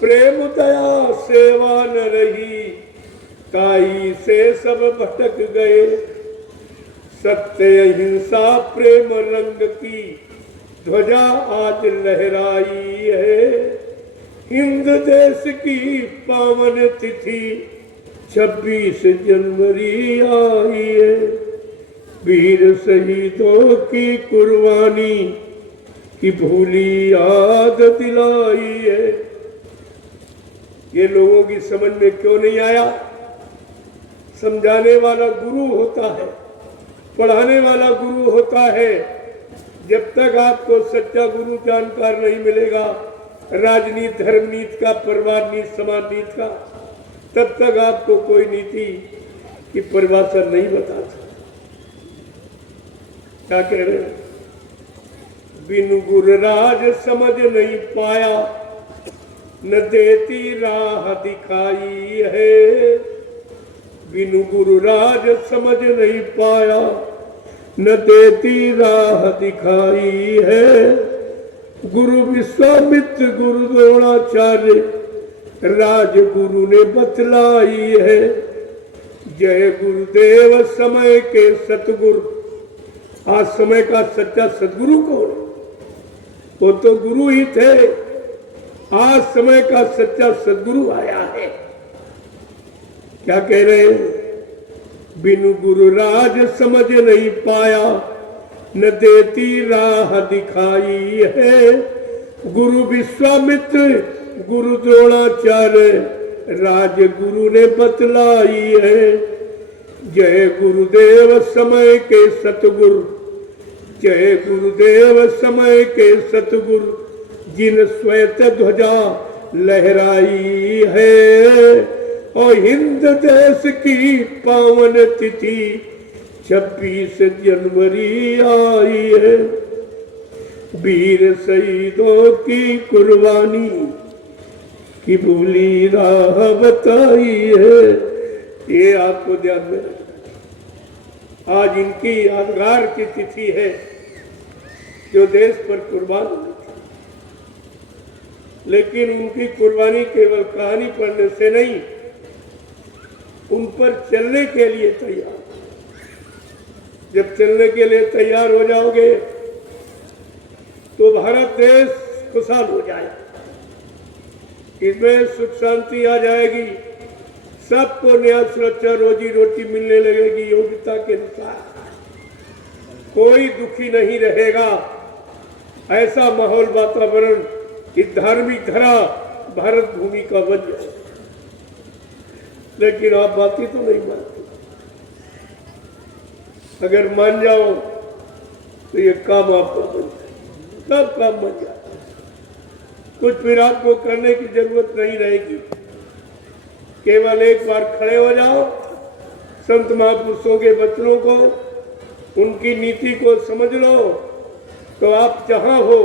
प्रेम दया सेवा न रही, काई से सब भटक गए। सत्य अहिंसा प्रेम रंग की ध्वजा आज लहराई है। हिंद देश की पावन तिथि 26 जनवरी आई है। वीर शहीदों की कुर्बानी की भूली याद दिलाई है। ये लोगों की समझ में क्यों नहीं आया? समझाने वाला गुरु होता है, पढ़ाने वाला गुरु होता है। जब तक आपको सच्चा गुरु जानकार नहीं मिलेगा, राजनीति, धर्मनीति का, परिवार नीति, समाज नीति का, तब तक आपको कोई नीति की परिभाषा नहीं बता सकता। क्या कह रहे हैं? बिनु गुरु राज समझ नहीं पाया, न देती राह दिखाई है। बिनु गुरु राज समझ नहीं पाया, न देती राह दिखाई है। गुरु विश्वामित्र गुरु द्रोणाचार्य राजगुरु ने बतलाई है। जय गुरुदेव समय के सतगुरु। आज समय का सच्चा सदगुरु कौन? वो तो गुरु ही थे। आज समय का सच्चा सदगुरु आया है। क्या कह रहे हैं? बिनु गुरु राज समझ नहीं पाया, न देती राह दिखाई है। गुरु विश्वामित्र गुरु द्रोणाचार्य राजगुरु ने बतलाई है। जय गुरुदेव समय के सतगुरु, जय गुरुदेव समय के सतगुरु, जिन श्वेत ध्वजा लहराई है। और हिंद देश की पावन तिथि 26 जनवरी आई है। वीर शहीदों की कुर्बानी की भूली राह बताई है। ये आपको ध्यान में रखना। आज इनकी यादगार की तिथि है जो देश पर कुर्बान हुई थी। लेकिन उनकी कुर्बानी केवल कहानी पढ़ने से नहीं, उन पर चलने के लिए तैयार। जब चलने के लिए तैयार हो जाओगे तो भारत देश खुशहाल हो जाएगा। इसमें सुख शांति आ जाएगी, सबको न्याय सुरक्षा रोजी रोटी मिलने लगेगी योग्यता के अनुसार, कोई दुखी नहीं रहेगा। ऐसा माहौल, वातावरण, इस धार्मिक धरा भारत भूमि का बन जाएगा। लेकिन आप बातें तो नहीं मानते। अगर मान जाओ तो ये काम आपको बन जाए, सब काम बन जाए। कुछ फिर आपको करने की जरूरत नहीं रहेगी। केवल एक बार खड़े हो जाओ, संत महापुरुषों के वचनों को, उनकी नीति को समझ लो, तो आप जहां हो,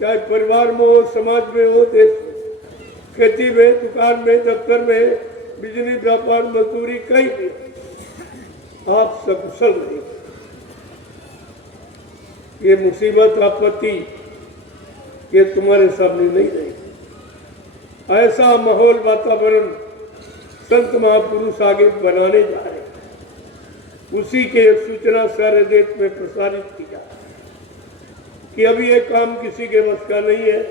चाहे परिवार में हो, समाज में हो, देश में, खेती में, दुकान में, दफ्तर में, बिजली, व्यापार, मजदूरी, कहीं भी आप सकुशल रहे। ये मुसीबत, आपत्ति ये तुम्हारे सामने नहीं रहेगी। ऐसा माहौल, वातावरण संत महापुरुष आगे बनाने जा रहे हैं। उसी के सूचना सारे देश में प्रसारित की जा रही है कि अभी ये काम किसी के बस का नहीं है।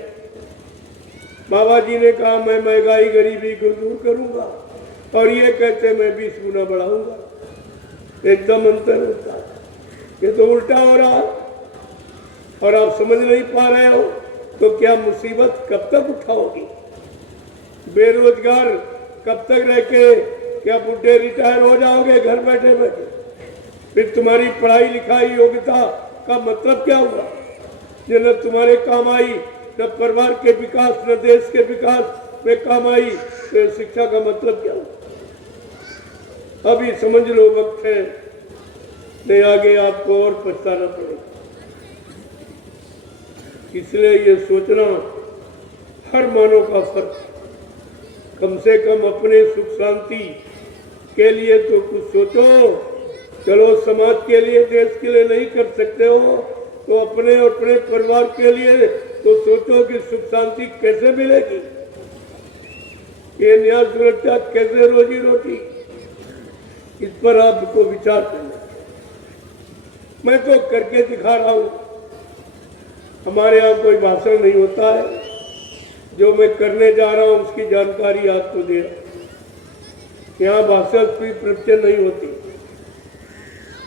बाबा जी ने कहा मैं महंगाई, गरीबी को दूर करूंगा, और ये कहते मैं 20 गुना बढ़ाऊंगा। एकदम अंतर होता है। ये तो उल्टा हो रहा है और आप समझ नहीं पा रहे हो। तो क्या मुसीबत कब तक उठाओगी? बेरोजगार कब तक रह के, क्या बुढ़े रिटायर हो जाओगे घर बैठे बैठे? फिर तुम्हारी पढ़ाई लिखाई योग्यता का मतलब क्या हुआ? जो न तुम्हारे काम आई, न परिवार के विकास, न देश के विकास में काम आई, तो शिक्षा का मतलब क्या हुआ? अभी समझ लो, वक्त है, नहीं आगे आपको और पछताना पड़ेगा। इसलिए ये सोचना हर मानव का फर्ज, कम से कम अपने सुख शांति के लिए तो कुछ सोचो। चलो समाज के लिए, देश के लिए नहीं कर सकते हो तो अपने और अपने परिवार के लिए तो सोचो कि सुख शांति कैसे मिलेगी। ये न्याय सुरक्षा कैसे रोजी रोटी, इस पर आपको विचार करना। मैं तो करके दिखा रहा हूं। हमारे यहाँ कोई भाषण नहीं होता है, जो मैं करने जा रहा हूं उसकी जानकारी आपको दे रहा हूं। यहाँ भाषण की प्रवचन नहीं होती,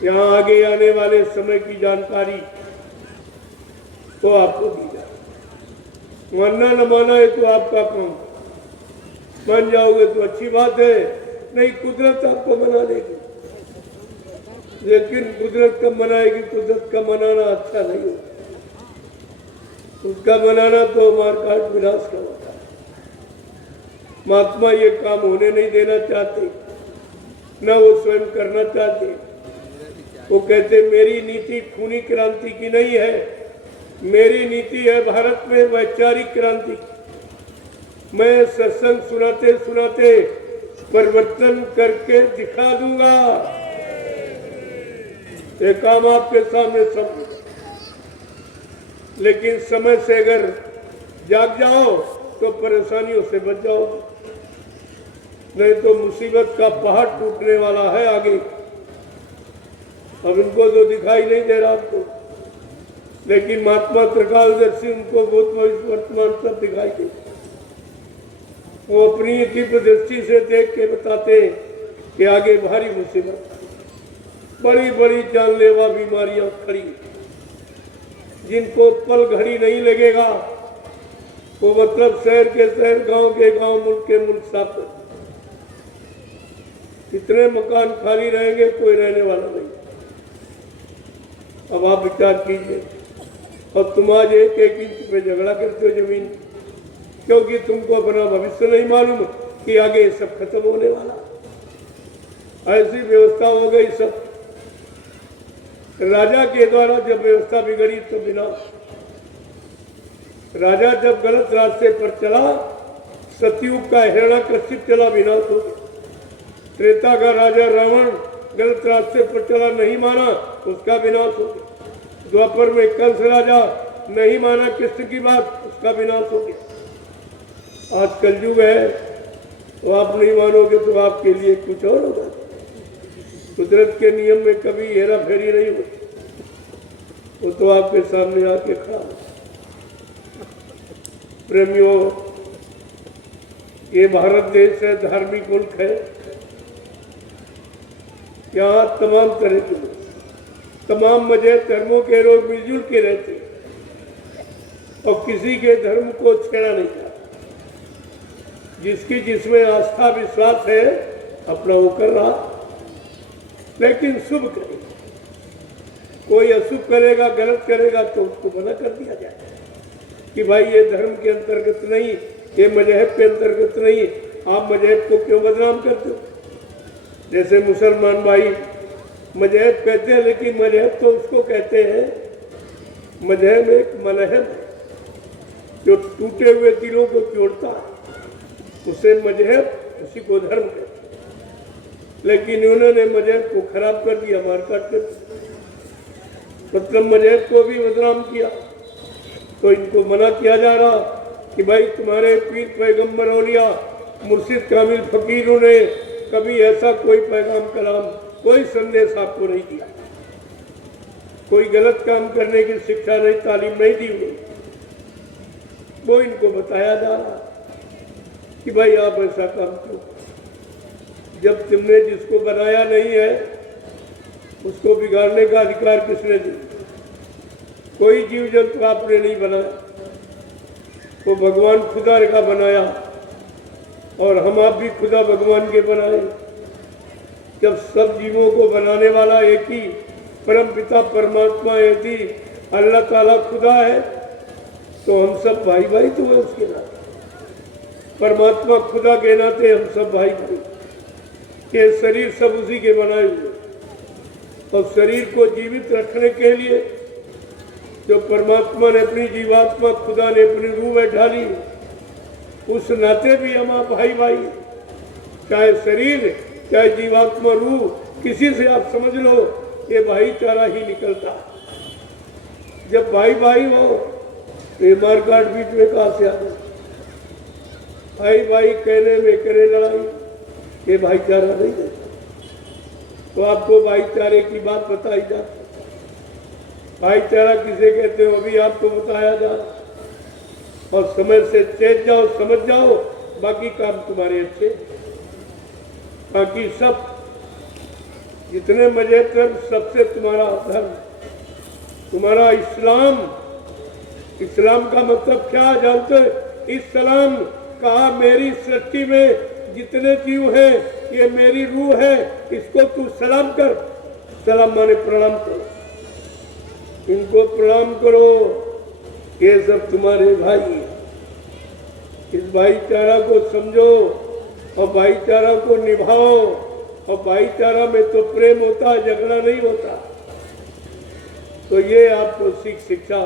यहाँ आगे आने वाले समय की जानकारी तो आपको दी जाए। मानना न माना है तो आपका काम, मान जाओगे तो अच्छी बात है, नहीं कुदरत आपको मना देगी। लेकिन कुदरत कब मनाएगी? कुदरत का मनाना अच्छा नहीं होता, उसका मनाना तो मारकाट विनाश का होता है। महात्मा ये काम होने नहीं देना चाहते, न वो स्वयं करना चाहते। वो कहते मेरी नीति खूनी क्रांति की नहीं है, मेरी नीति है भारत में वैचारिक क्रांति। मैं सत्संग सुनाते सुनाते परिवर्तन करके दिखा दूंगा। ये काम आपके सामने सब, लेकिन समय से अगर जाग जाओ तो परेशानियों से बच जाओ, नहीं तो मुसीबत का पहाड़ टूटने वाला है आगे। अब इनको तो दिखाई नहीं दे रहा आपको, लेकिन महात्मा त्रिकालदर्शी उनको बहुत भविष्य वर्तमान सब दिखाई दे। वो अपनी दिव्य दृष्टि से देख के बताते कि आगे भारी मुसीबत, बड़ी बड़ी जानलेवा बीमारियां खड़ी, जिनको पल घड़ी नहीं लगेगा वो मतलब शहर के शहर, गांव के गांव, मुल्क के मुल्क साफ कर। कितने मकान खाली रहेंगे, कोई रहने वाला नहीं। अब आप विचार कीजिए। और तुम आज एक एक इंच पे झगड़ा करते हो जमीन, क्योंकि तुमको अपना भविष्य नहीं मालूम कि आगे सब खत्म होने वाला। ऐसी व्यवस्था हो गई सब। राजा के द्वारा जब व्यवस्था बिगड़ी तो विनाश। राजा जब गलत रास्ते पर चला, सतयुग का हिरण्याकश्यप चला, विनाश हो गया। त्रेता का राजा रावण गलत रास्ते पर चला, नहीं माना, उसका विनाश हो गया। द्वापर में कंस राजा नहीं माना कृष्ण की बात, उसका विनाश हो गया। आज कलयुग है, तो आप नहीं मानोगे तो आपके लिए कुछ और होगा। कुदरत के नियम में कभी हेरा फेरी नहीं होती, वो तो आपके सामने आके खड़ा। प्रेमियों, ये भारत देश है, धार्मिक मुल्क है। यहाँ तमाम तरह के लोग, तमाम मजहब धर्मों के लोग मिलजुल के रहते हैं और किसी के धर्म को छेड़ा नहीं जाता। जिसकी जिसमें आस्था विश्वास है अपना वो कर रहा, लेकिन शुभ करे। कोई अशुभ करेगा, गलत करेगा तो उसको मना कर दिया जाए कि भाई ये धर्म के अंतर्गत नहीं, ये मजहब के अंतर्गत नहीं, आप मजहब को क्यों बदनाम करते हो। जैसे मुसलमान भाई मजहब कहते हैं, लेकिन मजहब तो उसको कहते हैं, मजहब एक मलहम है जो टूटे हुए दिलों को जोड़ता है, उसे मजहब, उसी को धर्म कहते हैं। लेकिन उन्होंने मजहब को खराब कर दिया, मारकाट कर दिया, मतलब मजहब को भी बदनाम किया। तो इनको मना किया जा रहा कि भाई तुम्हारे पीर पैगंबर औलिया मुर्शिद कामिल फकीरों ने कभी ऐसा कोई पैगाम कलाम, कोई संदेश आपको नहीं दिया, कोई गलत काम करने की शिक्षा नहीं, तालीम नहीं दी हुई। वो इनको बताया जा रहा कि भाई आप ऐसा काम क्यों। जब तुमने जिसको बनाया नहीं है उसको बिगाड़ने का अधिकार किसने दिया? कोई जीव जंतु आपने नहीं बनाया, तो भगवान खुदा का बनाया, और हम आप भी खुदा भगवान के बनाए। जब सब जीवों को बनाने वाला एक ही परम पिता परमात्मा यदि अल्लाह ताला खुदा है, तो हम सब भाई भाई तो है उसके नाते। परमात्मा खुदा के नाते हम सब भाई भाई के। शरीर सब उसी के बनाए हुए, और शरीर को जीवित रखने के लिए जो परमात्मा ने अपनी जीवात्मा, खुदा ने अपनी रूह में ढाली, उस नाते भी हम आप भाई भाई। चाहे शरीर, चाहे जीवात्मा, रूह, किसी से आप समझ लो ये भाईचारा ही निकलता। जब भाई भाई हो तो ये मारकाट बीच में कहां से आ गई? भाई भाई कहने में करे लड़ाई, ये भाईचारा नहीं है। तो आपको भाईचारे की बात बताई जाती, भाईचारा किसे कहते हो अभी आपको बताया जा, और समय से चेत जाओ, समझ जाओ, बाकी काम तुम्हारे अच्छे। बाकी सब जितने मजेदार, सबसे तुम्हारा धर्म, तुम्हारा इस्लाम। इस्लाम का मतलब क्या जानते? इस्लाम कहा मेरी सृष्टि में जितने जीव हैं ये मेरी रूह है, इसको तू सलाम कर। सलाम माने प्रणाम करो, इनको प्रणाम करो, ये सब तुम्हारे भाई हैं। इस भाईचारा को समझो और भाईचारा को निभाओ। और भाईचारा में तो प्रेम होता है, झगड़ा नहीं होता। तो ये आपको शिक्षा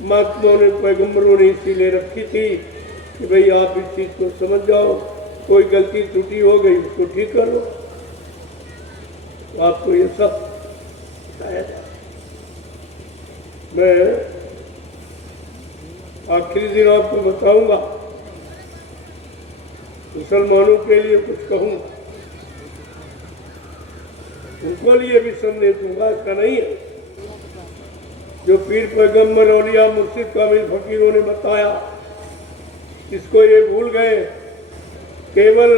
महात्माओं ने, पैगंबरों ने इसीलिए रखी थी कि भाई आप इस चीज को समझ जाओ, कोई गलती त्रुटि हो गई उसको ठीक कर लो। तो आपको ये सब बताया जाए। मैं आखिरी दिन आपको बताऊंगा, मुसलमानों के लिए कुछ कहूंगा, उनको लिए भी संदेश दूंगा, ऐसा नहीं है। जो पीर पैगंबर औलिया मुर्शिद कामिल फकीरों ने बताया, इसको ये भूल गए, केवल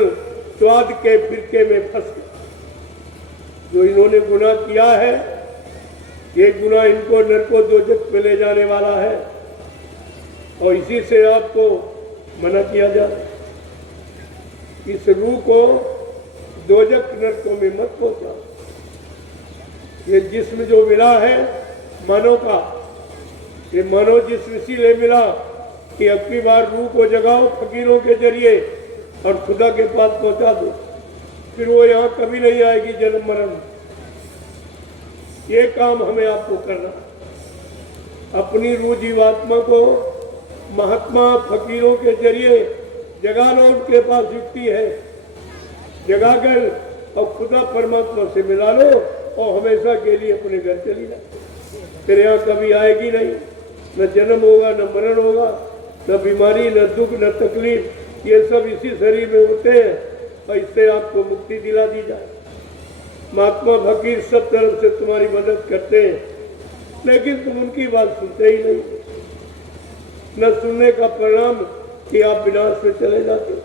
स्वाद के फिरके में फंस गए। जो इन्होंने गुनाह किया है, ये गुनाह इनको नरको दोजख में ले जाने वाला है, और इसी से आपको मना किया जा रहा है। इस रूह को दोजख नरकों में मत पहुंचा। ये जिस्म जो मिला है मानव का, ये मानव जिस्म इसीलिए मिला कि अगली बार रूह को जगाओ फकीरों के जरिए और खुदा के पास पहुंचा दो, फिर वो यहाँ कभी नहीं आएगी जन्म मरण। ये काम हमें आपको करना, अपनी रूह जीवात्मा को महात्मा फकीरों के जरिए जगा लो। उनके पास युक्ति है, जगा कर और खुदा परमात्मा से मिला लो और हमेशा के लिए अपने घर चली जाए। फिर यहाँ कभी आएगी नहीं, न जन्म होगा, न मरण होगा, न बीमारी, न दुख, न तकलीफ। ये सब इसी शरीर में होते हैं और इससे आपको मुक्ति दिला दी जाए। महात्मा फकीर सब तरफ से तुम्हारी मदद करते हैं, लेकिन तुम उनकी बात सुनते ही नहीं। न सुनने का परिणाम कि आप विनाश में चले जाते हो,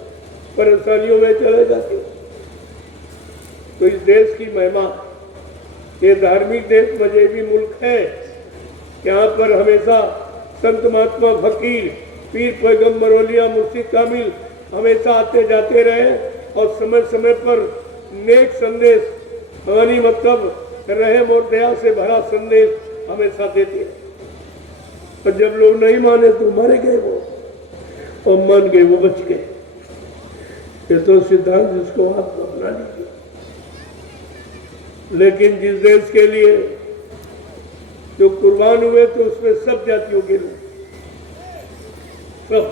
परेशानियों में चले जाते हो। तो इस देश की महिमा, ये धार्मिक देश मजहबी मुल्क है, यहाँ पर हमेशा संत महात्मा फकीर पीर पैगंबर औलिया मुर्शिद कामिल हमेशा आते जाते रहे और समय समय पर नेक संदेश, यानी मतलब रहम और दया से भरा संदेश हमेशा देते हैं। और जब लोग नहीं माने तो मर गए वो, और मान गए वो बच गए। ये तो सिद्धांत जिसको आप अपना लीजिए। लेकिन जिस देश के लिए जो कुर्बान हुए तो उसमें सब जातियों के लोग, सब,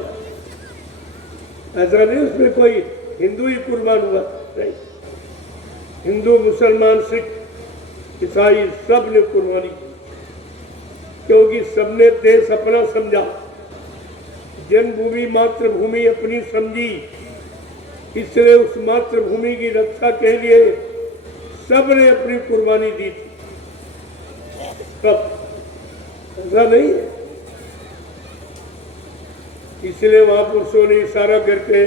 ऐसा नहीं उसमें कोई हिंदू ही कुर्बान हुआ, नहीं। हिंदू, मुसलमान, सिख, ईसाई सब ने कुर्बानी की, क्योंकि सबने देश अपना समझा, जन्मभूमि मातृभूमि अपनी समझी। इसलिए उस मातृभूमि की रक्षा के लिए सबने अपनी कुर्बानी दी थी। सब, ऐसा नहीं है। इसलिए महापुरुषों ने इशारा करके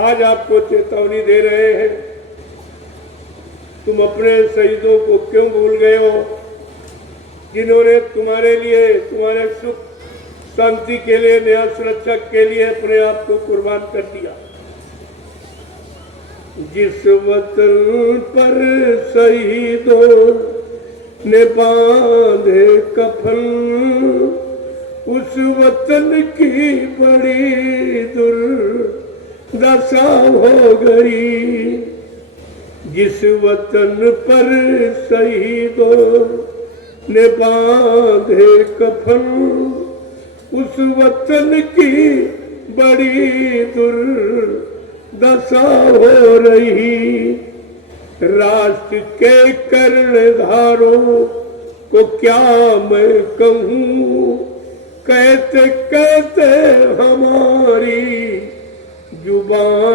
आज आपको चेतावनी दे रहे हैं, तुम अपने शहीदों को क्यों भूल गए हो, जिन्होंने तुम्हारे लिए, तुम्हारे सुख शांति के लिए, न्याय सुरक्षा के लिए अपने आप को कुर्बान कर दिया। जिस वतन पर शहीदों ने बांधे कफन, उस वतन की बड़ी दुर्दशा हो गई। जिस वतन पर शहीदों ने बांधे कफन, उस वतन की बड़ी दुर्दशा हो रही। राष्ट्र के कर्णधारों को क्या मैं कहूँ, कहते कहते हमारी जुबान